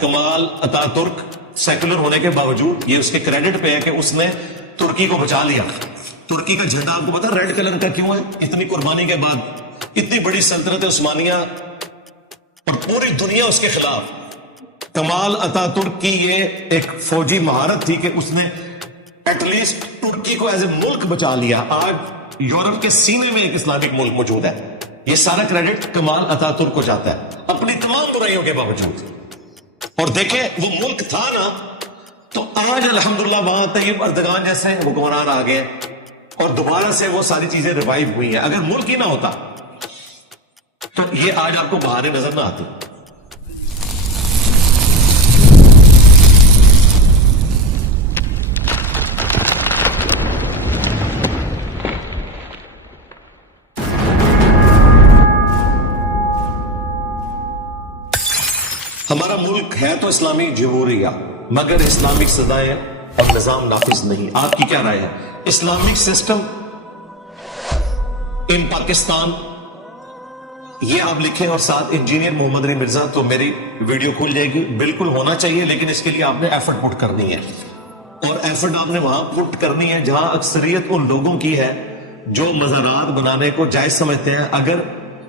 کمال اتا ترک سیکولر ہونے کے باوجود یہ اس کے کریڈٹ پہ ہے کہ اس نے ترکی کو بچا لیا. ترکی کا جھنڈا آپ کو پتا ریڈ کلر کا کیوں ہے؟ اتنی قربانی کے بعد اتنی بڑی سلطنت عثمانیہ اور پوری دنیا اس کے خلاف. کمال اتا ترک کی یہ ایک فوجی مہارت تھی کہ اس نے ایٹ لیسٹ ترکی کو ایز اے ملک بچا لیا. آج یورپ کے سینے میں ایک اسلامک ملک موجود ہے. یہ سارا کریڈٹ کمال اتا ترک کو جاتا ہے اپنی تمام برائیوں کے باوجود. اور دیکھیں وہ ملک تھا نا تو آج الحمدللہ وہاں طیب اردگان جیسے حکمران آ گئے اور دوبارہ سے وہ ساری چیزیں ریوائیو ہوئی ہیں. اگر ملک ہی نہ ہوتا تو یہ آج آپ کو بہاریں نظر نہ آتی. ہمارا ملک ہے تو اسلامی جمہوریہ مگر اسلامک سزائیں اور نظام نافذ نہیں. آپ کی کیا رائے ہے؟ اسلامک سسٹم ان پاکستان یہ آپ لکھیں اور ساتھ انجینئر محمد علی مرزا تو میری ویڈیو کھل جائے گی. بالکل ہونا چاہیے لیکن اس کے لیے آپ نے ایفرٹ پٹ کرنی ہے اور ایفرٹ آپ نے وہاں پٹ کرنی ہے جہاں اکثریت ان لوگوں کی ہے جو مزارات بنانے کو جائز سمجھتے ہیں. اگر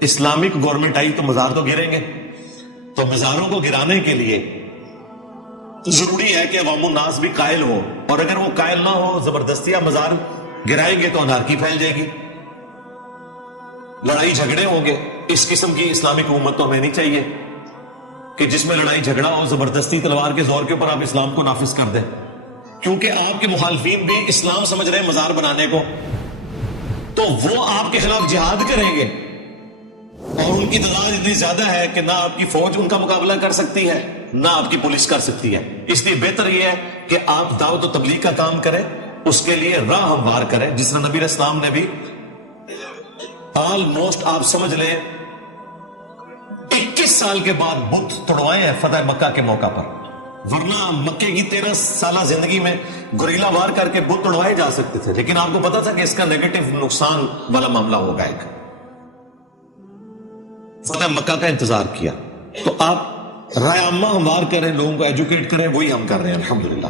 اسلامک گورنمنٹ آئی تو مزار تو گریں گے. تو مزاروں کو گرانے کے لیے ضروری ہے کہ عوام الناس بھی قائل ہو اور اگر وہ قائل نہ ہو زبردستی مزار گرائیں گے تو انارکی پھیل جائے گی, لڑائی جھگڑے ہوں گے. اس قسم کی اسلامک حکومت تو ہمیں نہیں چاہیے کہ جس میں لڑائی جھگڑا ہو زبردستی تلوار کے زور کے اوپر آپ اسلام کو نافذ کر دیں. کیونکہ آپ کے مخالفین بھی اسلام سمجھ رہے ہیں مزار بنانے کو تو وہ آپ کے خلاف جہاد کریں گے اور ان کی تعداد اتنی زیادہ ہے کہ نہ آپ کی فوج ان کا مقابلہ کر سکتی ہے نہ آپ کی پولیس کر سکتی ہے. اس لیے بہتر یہ ہے کہ آپ دعوت و تبلیغ کا کام کریں, اس کے لیے راہ ہموار کریں. جس طرح نبی علیہ السلام نے بھی آلموسٹ آپ سمجھ لیں 21 سال کے بعد بت توڑوائے ہیں فتح مکہ کے موقع پر. ورنہ مکے کی 13 سالہ زندگی میں گوریلا وار کر کے بت توڑوائے جا سکتے تھے لیکن آپ کو پتا تھا کہ اس کا نیگیٹو نقصان والا معاملہ ہوگا. ایک فتح مکہ کا انتظار کیا تو آپ رائے عامہ ہموار کریں, لوگوں کو ایجوکیٹ کریں, وہی ہم کر رہے ہیں الحمدللہ.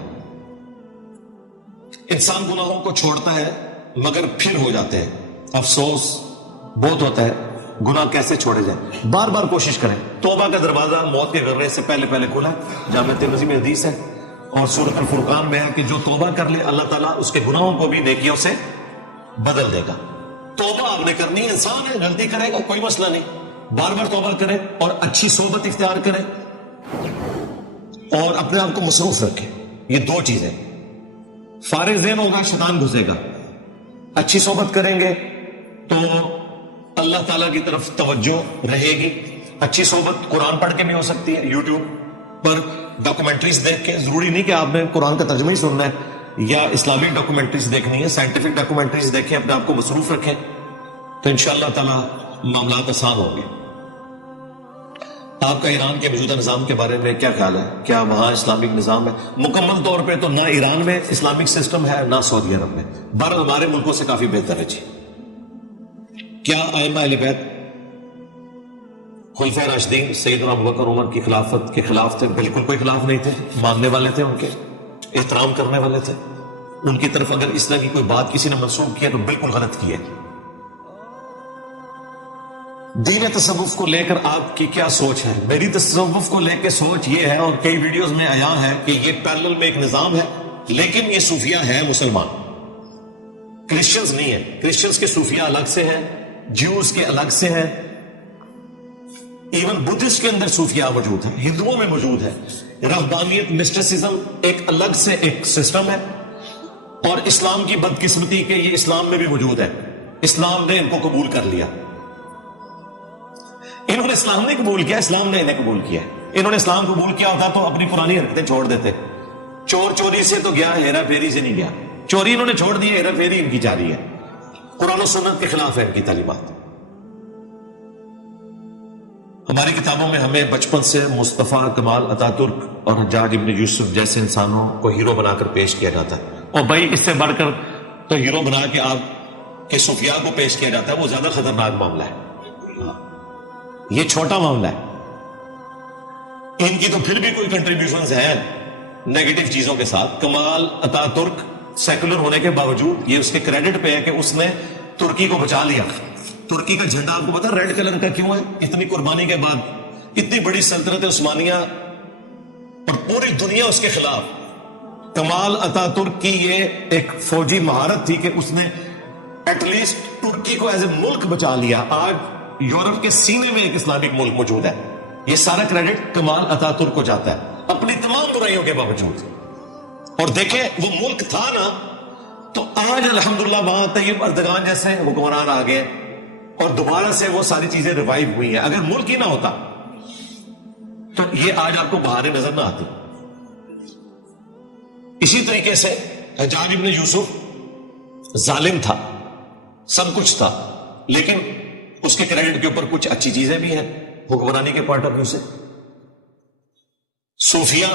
انسان گناہوں کو چھوڑتا ہے مگر پھر ہو جاتے ہیں. افسوس بہت ہوتا ہے گناہ کیسے چھوڑے جائیں. بار بار کوشش کریں. توبہ کا دروازہ موت کے گھرے سے پہلے پہلے کھلا ہے. جامع ترمذی میں حدیث ہے اور سورۃ الفرقان میں ہے کہ جو توبہ کر لے اللہ تعالیٰ اس کے گناہوں کو بھی نیکیوں سے بدل دے گا. توبہ آپ نے کرنی ہے, انسان ہے غلطی کرے گا کوئی مسئلہ نہیں, بار بار توبہ کریں اور اچھی صحبت اختیار کریں اور اپنے آپ کو مصروف رکھیں. یہ دو چیزیں. فارغ ذہن ہوگا شیطان گھسے گا, اچھی صحبت کریں گے تو اللہ تعالیٰ کی طرف توجہ رہے گی. اچھی صحبت قرآن پڑھ کے بھی ہو سکتی ہے, یوٹیوب پر ڈاکومنٹریز دیکھ کے. ضروری نہیں کہ آپ نے قرآن کا ترجمہ ہی سننا ہے یا اسلامک ڈاکومنٹریز دیکھنی ہے, سائنٹیفک ڈاکومنٹریز دیکھیں, اپنے آپ کو مصروف رکھیں تو انشاءاللہ تعالیٰ معاملات آسان ہوں گے. آپ کا ایران کے موجودہ نظام کے بارے میں کیا خیال ہے؟ کیا وہاں اسلامک نظام ہے؟ مکمل طور پہ تو نہ ایران میں اسلامک سسٹم ہے نہ سعودی عرب میں. بہرحال ہمارے ملکوں سے کافی بہتر ہے. جی کیا ائمہ اہل بیت خلفائے راشدین سیدنا ابوبکر عمر کی خلافت کے خلاف تھے؟ بالکل کوئی خلاف نہیں تھے, ماننے والے تھے, ان کے احترام کرنے والے تھے. ان کی طرف اگر اس طرح کی کوئی بات کسی نے منسوخ کیا تو بالکل غلط کی ہے. دین تصوف کو لے کر آپ کی کیا سوچ ہے؟ میری تصوف کو لے کے سوچ یہ ہے اور کئی ویڈیوز میں آیا ہے کہ یہ پیرلل میں ایک نظام ہے لیکن یہ صوفیہ ہے مسلمان, کرسچنز نہیں ہے. کرسچنز کے صوفیہ الگ سے ہیں, جیوز کے الگ سے ہیں, ایون بدھسٹ کے اندر صوفیہ موجود ہے, ہندوؤں میں موجود ہے. رہبانیت مسٹسزم ایک الگ سے ایک سسٹم ہے اور اسلام کی بدقسمتی کہ یہ اسلام میں بھی موجود ہے. اسلام نے ان کو قبول کر لیا. انہوں نے اسلام نے قبول کیا, اسلام نے انہیں قبول کیا. انہوں نے اسلام قبول کیا ہوتا تو اپنی پرانی حرکتیں چھوڑ دیتے. چور چوری سے تو گیا, ہیرا پھیری سے نہیں گیا. چوری انہوں نے چھوڑ دی, ہیرا پھیری ان کی جاری ہے. قرآن و سنت کے خلاف ہے ان کی تعلیمات. ہماری کتابوں میں ہمیں بچپن سے مصطفیٰ کمال اتا ترک اور حجاج ابن یوسف جیسے انسانوں کو ہیرو بنا کر پیش کیا جاتا ہے. اور بھائی اس سے بڑھ کر تو ہیرو بنا کے آپ کے صوفیاء کو پیش کیا جاتا ہے, وہ زیادہ خطرناک معاملہ ہے. یہ چھوٹا معاملہ ہے. ان کی تو پھر بھی کوئی کنٹریبیوشنز ہیں نیگیٹو چیزوں کے ساتھ. کمال اتا ترک سیکولر ہونے کے باوجود یہ اس کے کریڈٹ پہ ہے کہ اس نے ترکی کو بچا لیا. ترکی کا جھنڈا آپ کو پتا ریڈ کلر کا کیوں ہے؟ اتنی قربانی کے بعد اتنی بڑی سلطنت عثمانیہ اور پوری دنیا اس کے خلاف. کمال اتا ترک کی یہ ایک فوجی مہارت تھی کہ اس نے ایٹ لیسٹ ترکی کو ایز اے ملک بچا لیا. آج یورپ کے سینے میں ایک اسلامک ملک موجود ہے. یہ سارا کریڈٹ کمال اتا ترک کو جاتا ہے اپنی تمام برائیوں کے باوجود. اور دیکھیں وہ ملک تھا نا تو آج الحمدللہ وہاں طیب اردگان جیسے حکمران آ گئے اور دوبارہ سے وہ ساری چیزیں ریوائیو ہوئی ہیں. اگر ملک ہی نہ ہوتا تو یہ آج آپ کو بہاریں نظر نہ آتی. اسی طریقے سے حجاج ابن یوسف ظالم تھا, سب کچھ تھا, لیکن اس کے کریڈٹ کے اوپر کچھ اچھی چیزیں بھی ہیں حکمرانی کے پوائنٹ آف ویو سے. صوفیہ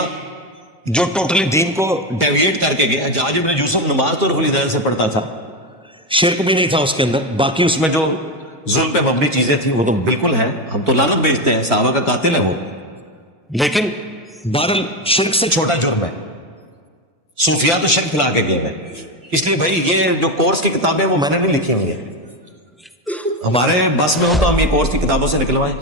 جو ٹوٹلی دین کو ڈیویٹ کر کے گئے. حجاج ابن یوسف نماز تو رکن الدین سے پڑھتا تھا, شرک بھی نہیں تھا اس کے اندر, باقی اس میں جو ظلم پہ مبنی چیزیں تھیں وہ تو بالکل ہیں. ہم تو لعنت بھیجتے ہیں, صحابہ کا قاتل ہے وہ, لیکن بہرحال شرک سے چھوٹا جرم ہے. صوفیہ تو شرک پھیلا کے گئے ہیں. اس لیے بھائی یہ جو کورس کی کتابیں وہ میں نے نہیں لکھی ہوئی ہیں, ہمارے بس میں ہو تو ہم یہ کورس کی کتابوں سے نکلوائیں.